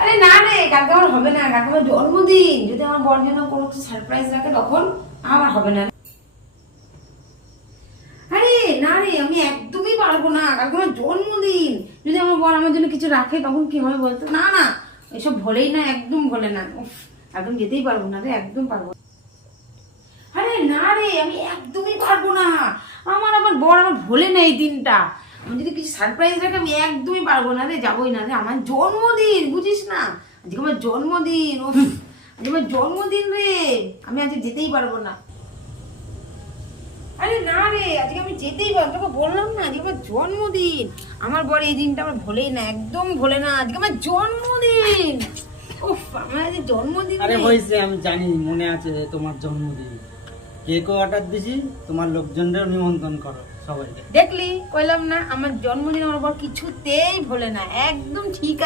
আরে না রে, কালকে আমার হবে না, কালকে আমার জন্মদিন। যদি আমার বর যেন কোনো কিছু সারপ্রাইজ রাখে তখন আমার হবে না। আরে না রে, আমি একদমই পারবো না, কালকে আমার জন্মদিন। যদি আমার বর আমার জন্য কিছু রাখে তখন কি হবে বলতো? না না, এসব ভোলেই না, একদম ভোলে না। উফ, একদম যেতেই পারবো না রে, একদম পারবো না। আরে না রে, আমি একদমই পারবো না। আমার বর আমার ভোলে না এই দিনটা। আমি যদি কিছু সারপ্রাইজ রাখে আমি একদমই পারবো না রে, যাবোই না রে। আমার জন্মদিন, বুঝিস না? আজকে আমার জন্মদিন। উফ, আজকে আমার জন্মদিন রে, আমি আজকে যেতেই পারবো না। আরে না রে, আজকে আমি যেতেই পারবো, তোকে বললাম না আজকে আমার জন্মদিন। আমার বর এই দিনটা আমার ভোলেই না, একদম ভোলে না। আজকে আমার জন্মদিন। উফ, আমার আজকে জন্মদিন আরে রে। হয়েছে, আমি জানি মনে আছে তোমার জন্মদিন। কেকও অর্ডার দিছি, তোমার লোকজনদের নিমন্ত্রণ করো সবাইকে। দেখলি, কইলাম না আমার জন্মদিন আমার বর কিছুতেই ভোলে না, একদম ঠিক আছে।